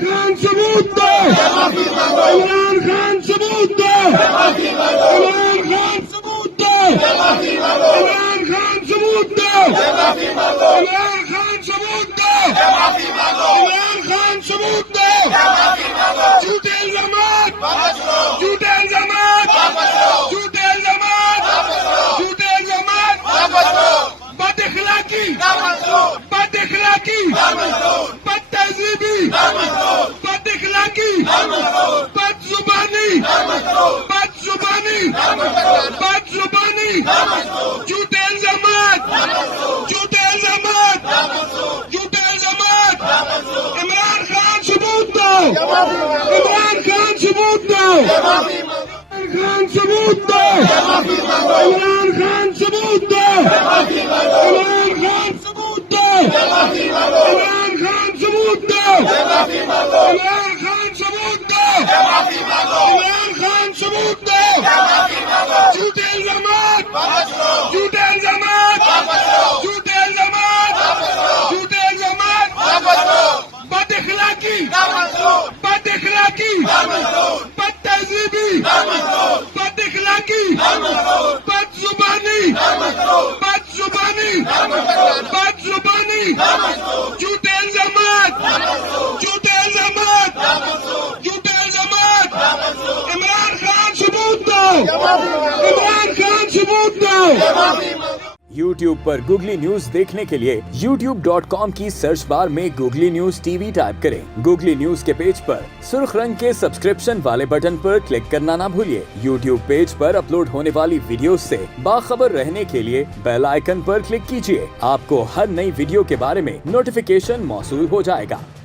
खान सबूत दो, इमरान खान सबूत दो, इमरान खान सबूत दो, इमरान खान सबूत दो, इमरान खान सबूत दो, इमरान खान सबूत दो, झूठे इल्जामात, झूठे इल्जामात, झूठे इल्जामात, झूठे इल्जामात, बदअखलाकी, बदअखलाकी, बदतहजीबी, बदअखलाकी, बदजुबानी, बदजुबानी, बदजुबानी, झूठे इल्जामात, झूठे इल्जामात, झूठे इल्जामात, इमरान खान सबूत दो, इमरान खान सबूत दो, इमरान खान सबूत दो, इमरान खान सबूत दो, इमरान खान सबूत दो, इमरान खान सबूत दो, इमरान खान सबूत दो, इमरान खान सबूत दो, झूठे इल्जामात, झूठे इल्जामात, झूठे इल्जामात, झूठे इल्जामात, बदअखलाकी, बदअखलाकी, बदतहजीबी, बदअखलाकी, बदजुबानी, बदजुबानी, बदजुबानी, झूठे इल्जामात, झूठे इल्जामात, झूठे इल्जामात, इमरान खान सबूत दो, इमरान खान सबूत दो। YouTube पर गूगली न्यूज देखने के लिए youtube.com की सर्च बार में गूगली न्यूज टीवी टाइप करें। गूगली न्यूज के पेज पर सुर्ख रंग के सब्सक्रिप्शन वाले बटन पर क्लिक करना ना भूलिए। YouTube पेज पर अपलोड होने वाली वीडियोस से बाखबर रहने के लिए बेल आइकन पर क्लिक कीजिए। आपको हर नई वीडियो के बारे में नोटिफिकेशन मौसूल हो जाएगा।